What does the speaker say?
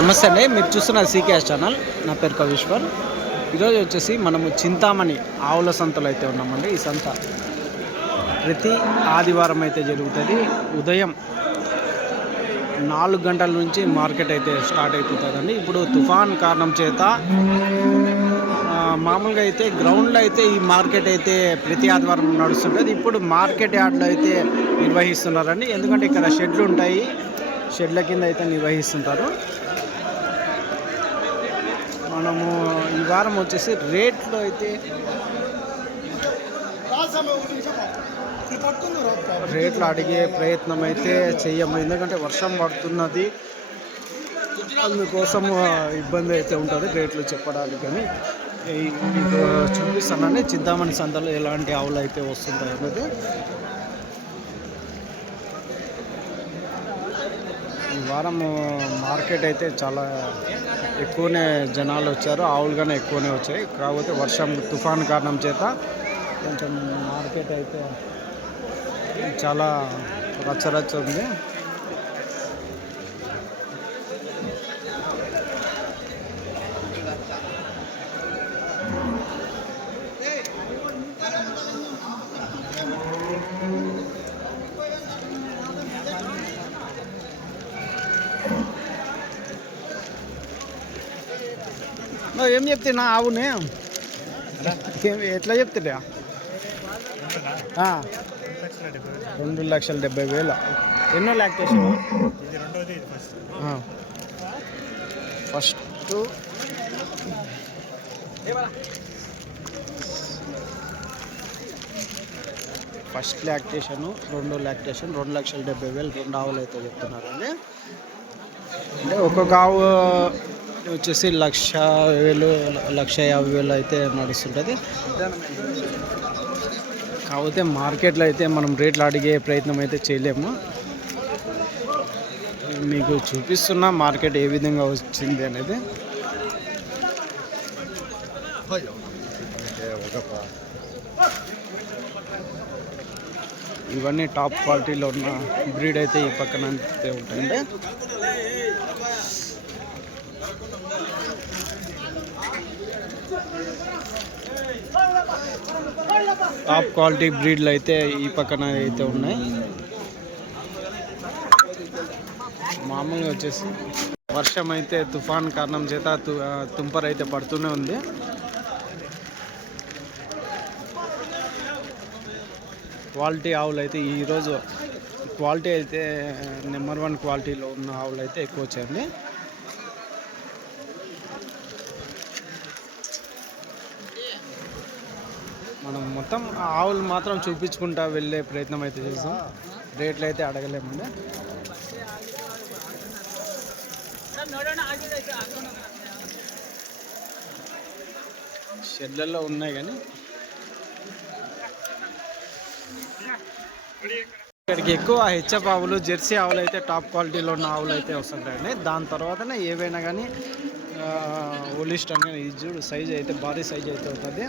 నమస్తే అండి, మీరు చూస్తున్న సీకేఎస్ ఛానల్. నా పేరు కవిశ్వర్. ఈరోజు వచ్చేసి మనము చింతామణి ఆవుల సంతలో అయితే ఉన్నామండి. ఈ సంత ప్రతి ఆదివారం అయితే జరుగుతుంది. ఉదయం 4 గంటల నుంచి మార్కెట్ అయితే స్టార్ట్ అవుతుందండి. ఇప్పుడు తుఫాన్ కారణం చేత మామూలుగా అయితే గ్రౌండ్లో అయితే ఈ మార్కెట్ అయితే ప్రతి ఆదివారం నడుస్తుంటుంది. ఇప్పుడు మార్కెట్ యార్డ్లో అయితే నిర్వహిస్తున్నారండి. ఎందుకంటే ఇక్కడ షెడ్లు ఉంటాయి, షెడ్ల కింద అయితే నిర్వహిస్తుంటారు. మనము ఈ వారం వచ్చేసి రేట్లో అయితే రేట్లు అడిగే ప్రయత్నం అయితే చెయ్యము, ఎందుకంటే వర్షం పడుతున్నది. అందుకోసం ఇబ్బంది అయితే ఉంటుంది రేట్లు చెప్పడానికి. కానీ మీకు చూపిస్తానని చింతామణి సంతలో ఎలాంటి ఆవులు అయితే వస్తుంటాయి అన్నది. ఈ వారం మార్కెట్ అయితే చాలా ఎక్కువనే జనాలు వచ్చారు, ఆవులు కానీ ఎక్కువనే వచ్చాయి. కాకపోతే వర్షం తుఫాన్ కారణం చేత కొంచెం మార్కెట్ అయితే చాలా రచ్చరచ్చ ఉంది. ఏం చెప్తున్నా ఆవుని ఎట్లా చెప్తున్నా? 2,70,000. ఎన్నో లాక్టేషన్? ఫస్ట్ లాక్టేషను, 2 లాక్టేషన్, 2,70,000 2 ఆవులు అయితే చెప్తున్నారండి. అంటే ఒక్కొక్క ఆవు వచ్చేసి 1,00,000 1,50,000 అయితే నడుస్తుంటుంది. కాకపోతే మార్కెట్లో అయితే మనం రేట్లు అడిగే ప్రయత్నం అయితే చేయలేము. మీకు చూపిస్తున్నా మార్కెట్ ఏ విధంగా వచ్చింది అనేది. ఇవన్నీ టాప్ క్వాలిటీలో ఉన్న బ్రీడ్ అయితే ఈ పక్కన ఉంటుంది. టాప్ క్వాలిటీ బ్రీడ్లు అయితే ఈ పక్కన అయితే ఉన్నాయి. మామూలుగా వచ్చేసి వర్షం అయితే తుఫాన్ కారణం చేత తుంపర అయితే పడుతూనే ఉంది. క్వాలిటీ ఆవులు అయితే ఈరోజు క్వాలిటీ అయితే నెంబర్ 1 క్వాలిటీలో ఉన్న ఆవులు అయితే ఎక్కువ వచ్చాయండి. మనం మొత్తం ఆవులు మాత్రం చూపించుకుంటా వెళ్ళే ప్రయత్నం అయితే చేస్తాం. రేట్లు అయితే అడగలేమండి. షెడ్లలో ఉన్నాయి కానీ ఇక్కడికి ఎక్కువ హెచ్ఎఫ్ ఆవులు, జెర్సీ ఆవులు అయితే టాప్ క్వాలిటీలో ఉన్న ఆవులు అయితే వస్తుంటాయండి. దాని తర్వాతనే ఏవైనా కానీ ఓలిస్టన్ కానీ ఇది చూడు సైజ్ అయితే భారీ సైజ్ అయితే ఉంటుంది.